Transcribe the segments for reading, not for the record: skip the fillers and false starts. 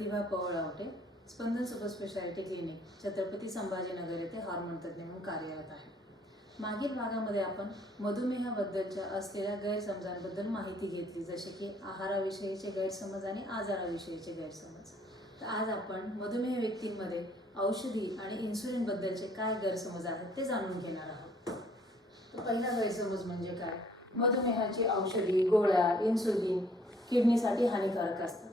प्रतिभा Pavalavate, Spandan super speciality clinic, Chhatrapati Sambhajinagar येथे hormone तज्ज्ञ म्हणून कार्यरत आहे. मागील भागामध्ये आपण मधुमेहाबद्दलच्या असलेल्या गैरसमजांबद्दल माहिती घेतली, जसे की आहाराविषयीचे गैरसमज आणि आजाराविषयीचे गैरसमज. तर आज आपण मधुमेह व्यक्तींमध्ये औषधी आणि इन्सुलिनबद्दलचे काय गैरसमज आहेत ते जाणून घेणार आहोत. तर पहिला गैरसमज म्हणजे काय? मधुमेहाची औषधी, गोळ्या, इन्सुलिन किडनीसाठी हानिकारक असतात.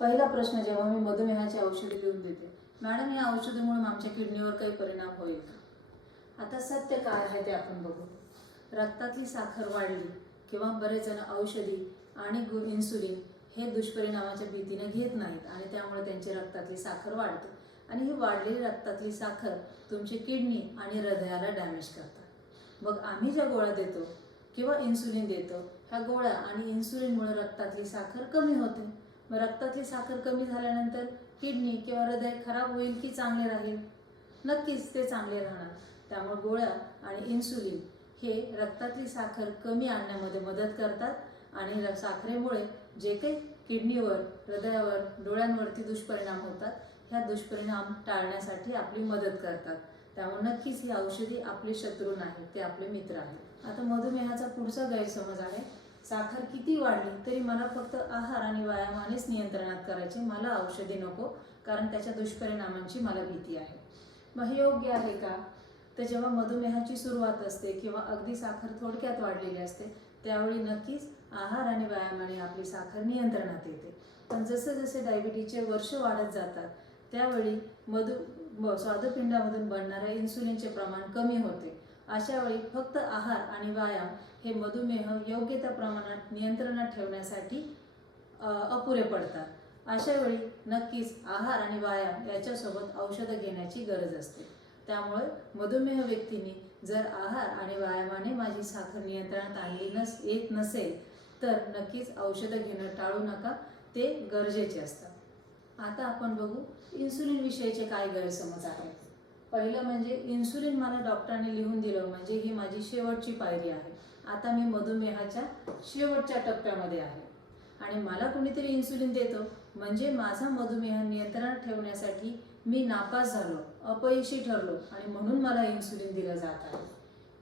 पहिला प्रश्न जेव्हा मी मधुमेहाची औषधी लिहून देते, मॅडम या औषधीमुळे आमच्या किडनीवर काही परिणाम होईल का? आता सत्य काय आहे ते आपण बघू. रक्तातली साखर वाढली किंवा बरेच जण औषधी आणि इन्सुलिन हे दुष्परिणामाच्या भीतीने घेत नाहीत आणि त्यामुळे त्यांची रक्तातली साखर वाढते आणि ही वाढलेली रक्तातली साखर तुमची किडनी आणि हृदयाला डॅमेज करतात. मग आम्ही ज्या गोळ्या देतो किंवा इन्सुलिन देतो, ह्या गोळ्या आणि इन्सुलिनमुळे रक्तातली साखर कमी होते. मग रक्तातली साखर कमी झाल्यानंतर किडनी किंवा हृदय खराब होईल की चांगले राहील? नक्कीच ते चांगले राहणार. त्यामुळे गोळ्या आणि इन्सुलिन हे रक्तातली साखर कमी आणण्यामध्ये मदत करतात आणि साखरेमुळे जे काही किडनीवर, हृदयावर, डोळ्यांवरती दुष्परिणाम होतात, ह्या दुष्परिणाम टाळण्यासाठी आपली मदत करतात. त्यामुळे नक्कीच ही औषधी आपले शत्रू नाहीत, ते आपले मित्र आहेत. आता मधुमेहाचा पुढचा गैरसमज आहे, साखर किती वाढली तरी मला फक्त आहार आणि व्यायामानेच नियंत्रणात करायचे, मला औषधी नको, कारण त्याच्या दुष्परिणामांची मला भीती आहे. मग हे योग्य आहे का? तर जेव्हा मधुमेहाची सुरुवात असते किंवा अगदी साखर थोडक्यात वाढलेली असते, त्यावेळी नक्कीच आहार आणि व्यायामाने आपली साखर नियंत्रणात येते. पण जसे जसे डायबिटीजचे वर्ष वाढत जातात, त्यावेळी स्वादुपिंडामधून बनणाऱ्या इन्सुलिनचे प्रमाण कमी होते. अशा वेळी फक्त आहार आणि व्यायाम हे मधुमेह योग्य त्या प्रमाणात नियंत्रणात ठेवण्यासाठी अपुरे पडतात. अशा वेळी नक्कीच आहार आणि व्यायाम याच्यासोबत औषधं घेण्याची गरज असते. त्यामुळे मधुमेह व्यक्तींनी जर आहार आणि व्यायामाने माझी साखर नियंत्रणात आणली येत नसेल तर नक्कीच औषधं घेणं टाळू नका, ते गरजेचे असतात. आता आपण बघू इन्सुलिन विषयीचे काय गैरसमज आहेत. पहिलं म्हणजे इन्सुलिन मला डॉक्टरांनी लिहून दिलं म्हणजे ही माझी शेवटची पायरी आहे. आता मी मधुमेहाच्या शेवटच्या टप्प्यामध्ये आहे आणि मला कुणीतरी इन्सुलिन देतो म्हणजे माझा मधुमेह नियंत्रणात ठेवण्यासाठी मी नापास झालो, अपयशी ठरलो आणि म्हणून मला इन्सुलिन दिलं जात आहे.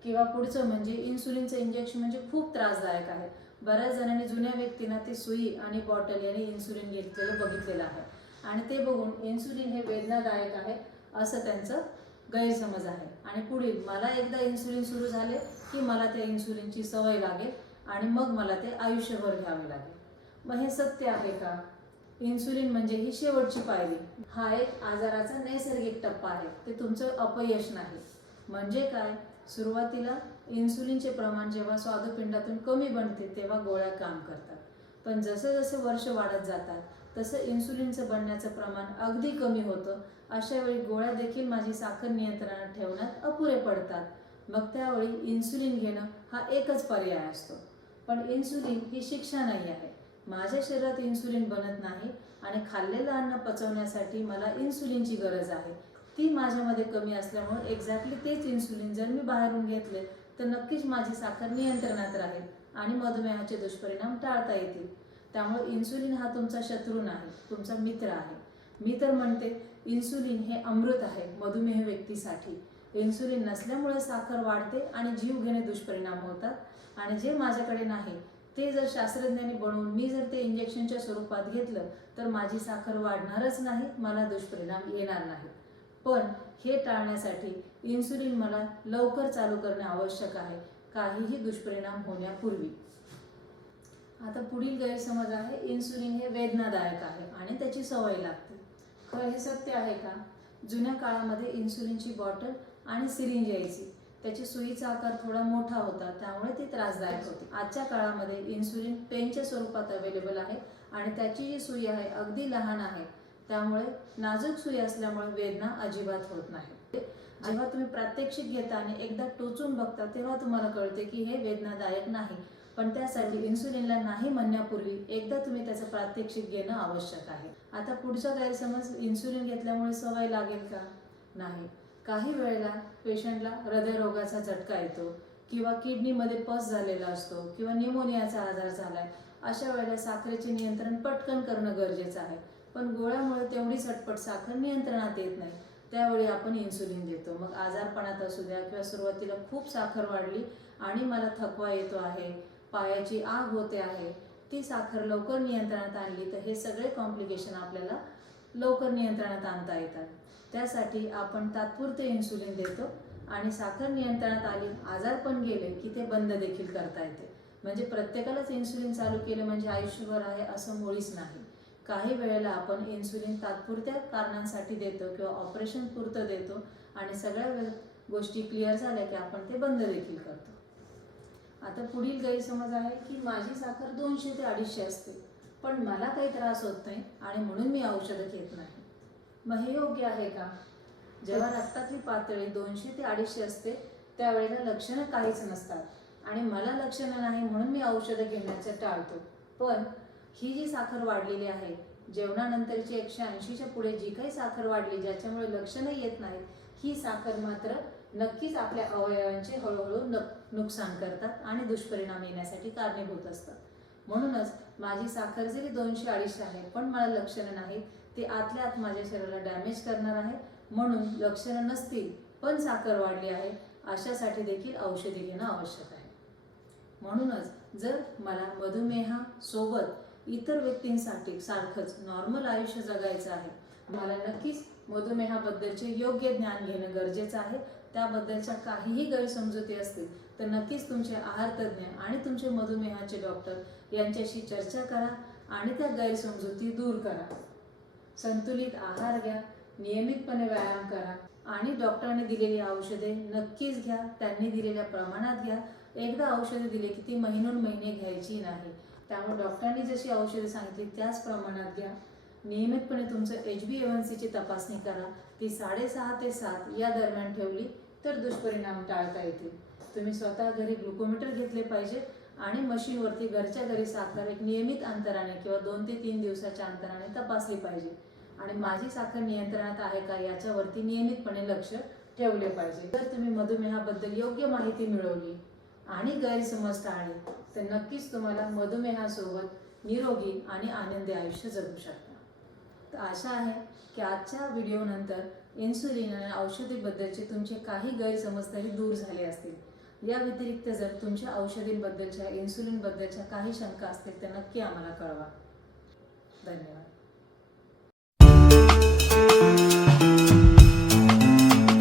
किंवा पुढचं म्हणजे इन्सुलिनचं इंजेक्शन म्हणजे खूप त्रासदायक आहे. बऱ्याच जणांनी जुन्या व्यक्तींना ते सुई आणि बॉटल याने इन्सुलिन घेतलेलं बघितलेलं आहे आणि ते बघून इन्सुलिन हे वेदनादायक आहे असं त्यांचं गैरसमज आहे. आणि पुढील मला एकदा इन्सुलिन सुरू झाले की मला त्या इन्सुलिनची सवय लागेल आणि मग मला ते आयुष्यभर घ्यावे लागेल. मग हे सत्य आहे का? इन्सुलिन म्हणजे ही शेवटची पायरी. हा एक आजाराचा नैसर्गिक टप्पा आहे, ते तुमचं अपयश नाही. म्हणजे काय? सुरुवातीला इन्सुलिनचे प्रमाण जेव्हा स्वादुपिंडातून कमी बनते तेव्हा गोळ्या काम करतात, पण जसं जसं वर्ष वाढत जातात तसं इन्सुलिनचं बनण्याचं प्रमाण अगदी कमी होतं. अशा वेळी गोळ्या देखील माझी साखर नियंत्रणात ठेवण्यात अपुरे पडतात. मग त्यावेळी इन्सुलिन घेणं हा एकच पर्याय असतो. पण इन्सुलिन ही शिक्षा नाही आहे. माझ्या शरीरात इन्सुलिन बनत नाही आणि खाल्लेलं अन्न पचवण्यासाठी मला इन्सुलिनची गरज आहे. ती माझ्यामध्ये कमी असल्यामुळे एक्झॅक्टली तेच इन्सुलिन जर मी बाहेरून घेतले तर नक्कीच माझी साखर नियंत्रणात राहील आणि मधुमेहाचे दुष्परिणाम टाळता येतील. त्यामुळे इन्सुलिन हा तुमचा शत्रू नाही, तुमचा मित्र आहे. मी तर म्हणते इन्सुलिन हे अमृत आहे मधुमेह व्यक्तीसाठी. इन्सुलिन नसल्यामुळे साखर वाढते आणि जीवघेणे दुष्परिणाम होतात आणि जे माझ्याकडे नाही ते जर शास्त्रज्ञांनी बनवून मी जर ते इंजेक्शनच्या स्वरूपात घेतलं तर माझी साखर वाढणारच नाही, मला दुष्परिणाम येणार नाही. पण हे टाळण्यासाठी इन्सुलिन मला लवकर चालू करणे आवश्यक आहे, काहीही दुष्परिणाम होण्यापूर्वी. आता पुढील गैरसमज आहे इन्सुलिन हे वेदनादायक आहे आणि त्याची सवय लागते. खरं हे सत्य आहे का? जुन्या काळामध्ये इन्सुलिनची बॉटल आणि सिरिंज यायची, त्याची सुईचा आकार थोडा मोठा होता त्यामुळे ती त्रासदायक होती. आजच्या काळामध्ये इन्सुलिन पेनच्या स्वरूपात अवेलेबल आहे आणि त्याची जी सुई आहे अगदी लहान आहे, त्यामुळे नाजूक सुई असल्यामुळे वेदना अजिबात होत नाही. जेव्हा तुम्ही प्रात्यक्षिक घेता आणि एकदा टोचून बघता तेव्हा तुम्हाला कळते की हे वेदनादायक नाही. पण त्यासाठी इन्सुलिनला नाही म्हणण्यापूर्वी एकदा तुम्ही त्याचं प्रात्यक्षिक घेणं आवश्यक आहे. आता पुढचा गैरसमज, इन्सुलिन घेतल्यामुळे सवय लागेल का? नाही. काही वेळेला पेशंटला हृदयरोगाचा झटका येतो किंवा किडनीमध्ये पस झालेला असतो किंवा न्यूमोनियाचा आजार झालाय. अशा वेळेला साखरेचे नियंत्रण पटकन करणं गरजेचं आहे. पण गोळ्यामुळे तेवढी झटपट साखर नियंत्रणात येत नाही, त्यावेळी आपण इन्सुलिन देतो. मग आजारपणात असू द्या किंवा सुरुवातीला खूप साखर वाढली आणि मला थकवा येतो आहे, पायाची आग होते आहे, ती साखर लवकर नियंत्रणात आणली तर हे सगळे कॉम्प्लिकेशन आपल्याला लवकर नियंत्रणात आणता येतात. त्यासाठी आपण तात्पुरते इन्सुलिन देतो आणि साखर नियंत्रणात आली, आजारपण गेले की ते बंद देखील करता येते. म्हणजे प्रत्येकालाच इन्सुलिन चालू केलं म्हणजे आयुष्यभर आहे असं मुळीच नाही. काही वेळेला आपण इन्सुलिन तात्पुरत्या कारणांसाठी देतो किंवा ऑपरेशन पुरतं देतो आणि सगळ्या गोष्टी क्लिअर झाल्या की आपण ते बंद देखील करतो. आता पुढील गैरसमज आहे की माझी साखर 200 ते 250 असते, पण मला काही त्रास होत नाही आणि म्हणून मी औषधं घेत नाही. मग हे योग्य आहे का? जेव्हा रक्तातली पातळी 200 ते 250 असते त्यावेळेला लक्षणं काहीच नसतात आणि मला लक्षणं नाही म्हणून मी औषधं घेण्याचं टाळतो. पण ही जी साखर वाढलेली आहे, जेवणानंतरची 180च्या पुढे जी काही साखर वाढली ज्याच्यामुळे लक्षणं येत नाहीत, ही साखर मात्र नक्कीच आपल्या अवयवांचे हळूहळू नुकसान करतात आणि दुष्परिणाम येण्यासाठी कारणीभूत असतात. म्हणूनच माझी साखर जरी 200-250 आहे पण मला लक्षणं नाहीत, ते आतल्या आत माझ्या शरीराला डॅमेज करणार आहे. म्हणून लक्षणं नसतील पण साखर वाढली आहे अशासाठी देखील औषधे घेणं आवश्यक आहे. म्हणूनच जर मला मधुमेहासोबत इतर व्यक्तींसाठी सारखंच नॉर्मल आयुष्य जगायचं आहे, मला नक्कीच मधुमेहाबद्दलचे योग्य ज्ञान घेणं गरजेचं आहे. त्याबद्दलच्या काहीही गैरसमजुती असतील तर नक्कीच तुमचे आहारतज्ज्ञ आणि तुमचे मधुमेहाचे डॉक्टर यांच्याशी चर्चा करा आणि त्या गैरसमजुती दूर करा. संतुलित आहार घ्या, नियमितपणे व्यायाम करा आणि डॉक्टरांनी दिलेली औषधे नक्कीच घ्या, त्यांनी दिलेल्या प्रमाणात घ्या. एकदा औषधे दिली की ती महिनोन्महिने घ्यायची नाही. त्यामुळे डॉक्टरांनी जशी औषधे सांगितली त्याच प्रमाणात घ्या. नियमितपणे तुमचं HbA1c तपासणी करा, ती 6.5 ते 7 या दरम्यान ठेवली तर दुष्परिणाम टाळता येतील. तुम्ही स्वतः घरी ग्लुकोमीटर घेतले पाहिजे आणि मशीनवरती घरच्या घरी साखर एक नियमित अंतराने किंवा 2 ते 3 दिवसाच्या अंतराने तपासली पाहिजे आणि माझी साखर नियंत्रणात आहे का याच्यावरती नियमितपणे लक्ष ठेवले पाहिजे. जर तुम्ही मधुमेहाबद्दल योग्य माहिती मिळवली आणि गैरसमज टाळले तर नक्कीच तुम्हाला मधुमेहासोबत निरोगी आणि आनंदी आयुष्य जगू शकता. तर आशा आहे की आजच्या व्हिडिओनंतर इन्सुलिन आणि औषधीबद्दलचे तुमचे काही गैरसमज तरी दूर झाले असतील. या व्यतिरिक्त जर तुमच्या औषधींबद्दलच्या, इन्सुलिनबद्दलच्या काही शंका असतील तर नक्की आम्हाला कळवा. धन्यवाद.